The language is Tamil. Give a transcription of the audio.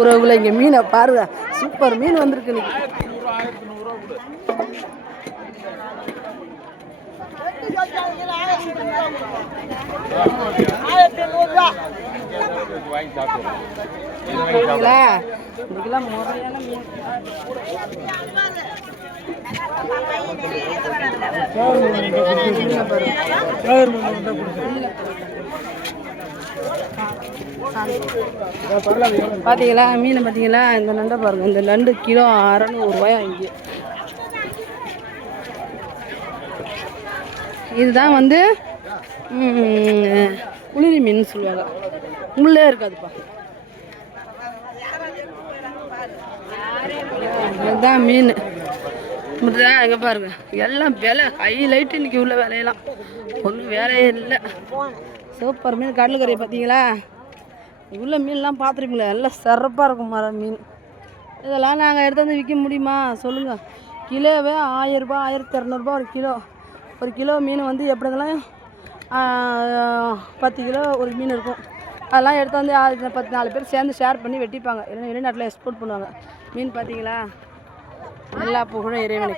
உறவுல இங்கே மீனை பாருங்க, சூப்பர் மீன் வந்திருக்கு இன்னைக்கு. பார்த்தீங்களா மீனை பார்த்தீங்களா? இந்த நண்டை பாருங்க, இந்த நண்டு கிலோ 600 ரூபாயா இங்கே. இதுதான் வந்து குளிரி மீன் சொல்லுவாங்க, உள்ளே இருக்காதுப்பா. இதுதான் மீன். இங்கே பாருங்க, எல்லாம் விலை ஹைலைட்டு இன்னைக்கு உள்ள விலையெல்லாம் ஒன்றும் வேலையே இல்லை. சூப்பர் மீன் கடல் கறி பார்த்தீங்களா? உள்ள மீன்லாம் பார்த்துருப்பீங்களா? எல்லாம் சிறப்பாக இருக்கும் மரம் மீன். இதெல்லாம் நாங்கள் எடுத்து வந்து விற்க முடியுமா சொல்லுங்கள்? கிலோவே 1000 ரூபா 1200 ஒரு கிலோ. ஒரு கிலோ மீன் வந்து எப்படி இருந்தாலும் 10 கிலோ ஒரு மீன் இருக்கும். அதெல்லாம் எடுத்து வந்து 4 பேர் சேர்ந்து ஷேர் பண்ணி வெட்டிப்பாங்க. இல்லைன்னா வெளிநாட்டில் எக்ஸ்போர்ட் பண்ணுவாங்க. மீன் பார்த்தீங்களா? எல்லா புகழும் இறைவனுக்கு.